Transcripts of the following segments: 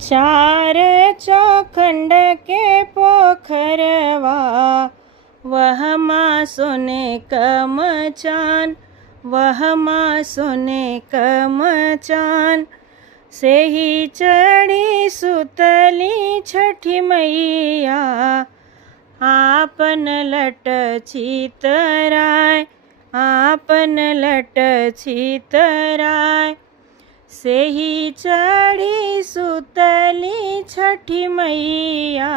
चार चौखंड के पोखरवा, वहमा सोने का मचान, वहमा सोने का मचान। से ही चढ़ी सुतली छठी मैया, आपन लट छितराय, आपन लट छितराय। से ही चढ़ी सुतली छठी मैया,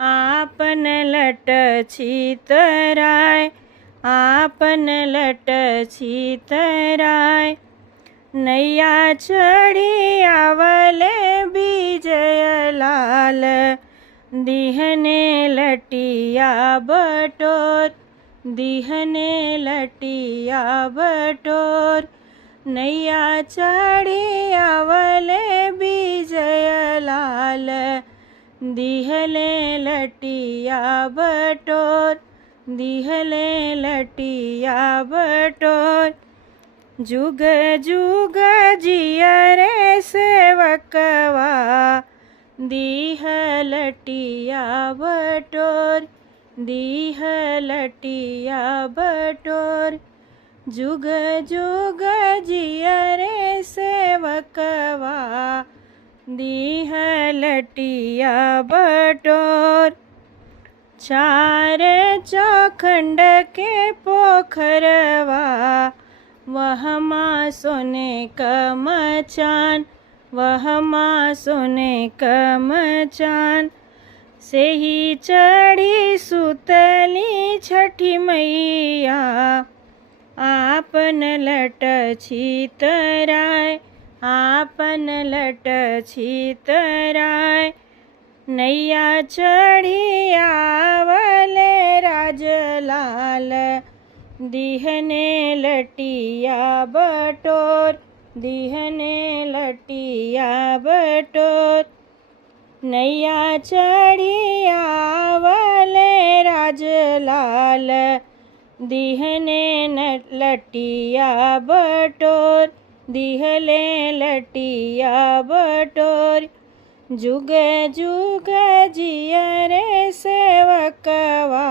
आपन लट छितराय, आपन लट छितराय। नैया चढ़ी आवले विजय लाल, दिहने लटिया बटोर, दिहने लटिया बटोर। नैया चढ़ी आवले विजय लाल, दिहले लटिया बटोर, दिहले लटिया बटोर। जुग जुग जिया रे सेवकवा, दीह लटिया बटोर, दीह लटिया बटोर। जुग जुग जिया रे सेवकवा, दीह लटिया बटोर। चार चौखंड के पोखरवा, वहमा सोने का मचान, वहमा सोने का मचान। से ही चढ़ी सुतली छठी मैया, आपन लट छितराय, आपन लट छितराय। नैया चढ़ी आवले राजलाल, दिहने लटिया बटोर, दिहने लटिया बटोर। नैया चढ़ी आवले राजलाल, दिहने लटिया बटोर, दिहले लटिया बटोर। जुग जुग जिया रे सेवकवा,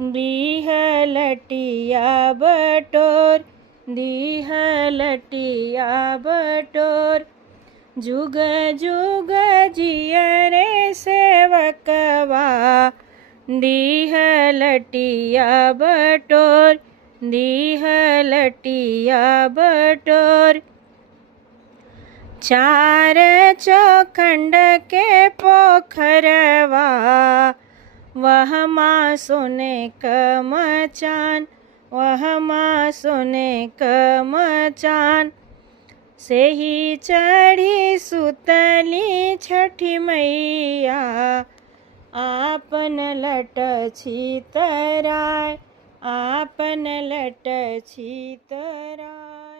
दीह लटिया बटोर, दीह लटिया बटोर। जुग जुग जिया रे सेवकवा, दीह लटिया बटोर, दीह लटिया बटोर। चार चौखंड के पोखरवा, वहमा सोने का मचान, वहमा सोने का मचान। से ही चढ़ी सुतली छठी मैया, आपन लट छितराय, आपन लट छितराय।